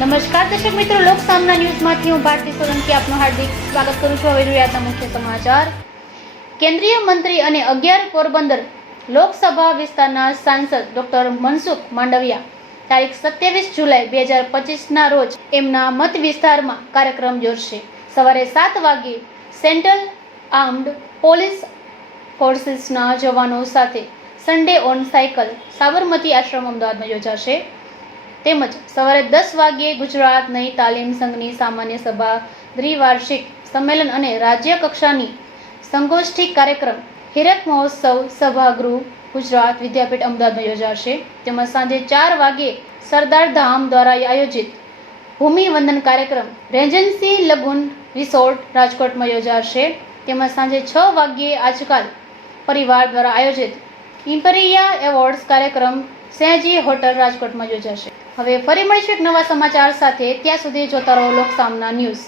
નમસ્કાર દર્શક મિત્રો, લોક સામના ન્યૂઝમાંથી હું ભારતી સોલંકી આપનું હાર્દિક સ્વાગત કરું છું. હવે જોઈએ આજના મુખ્ય સમાચાર. કેન્દ્રીય મંત્રી અને 11 પોરબંદર લોકસભા વિસ્તારના સાંસદ ડોક્ટર મનસુખ માંડવિયા તારીખ 27 જુલાઈ 2025ના રોજ એમના મત વિસ્તારમાં કાર્યક્રમ યોજશે. સવારે 7 વાગ્યે સેન્ટ્રલ આર્મ્ડ પોલીસ ફોર્સિસના જવાનો સાથે સન્ડે ઓન સાયકલ સાબરમતી આશ્રમ અમદાવાદમાં યોજાશે. તેમજ સવારે 10 વાગ્યે ગુજરાત નઈ તાલીમ સંઘની સામાન્ય સભા, દ્વિવાર્ષિક સંમેલન અને રાજ્ય કક્ષાની સંગોષ્ઠી કાર્યક્રમ હીરક મહોત્સવ સભાગૃહ ગુજરાત વિદ્યાપીઠ અમદાવાદમાં યોજાશે. તેમજ સાંજે 4 વાગ્યે સરદાર ધામ દ્વારા આયોજિત ભૂમિવંદન કાર્યક્રમ રેજન્સી લગુન રિસોર્ટ રાજકોટમાં યોજાશે. તેમજ સાંજે 6 વાગ્યે આજકાલ પરિવાર દ્વારા આયોજિત ઇમ્પેરિયા એવોર્ડ્સ કાર્યક્રમ સયાજી હોટલ રાજકોટમાં યોજાશે. હવે ફરી મળીશું એક નવા સમાચાર સાથે. ત્યાં સુધી જોતા રહો લોક સામના ન્યૂઝ.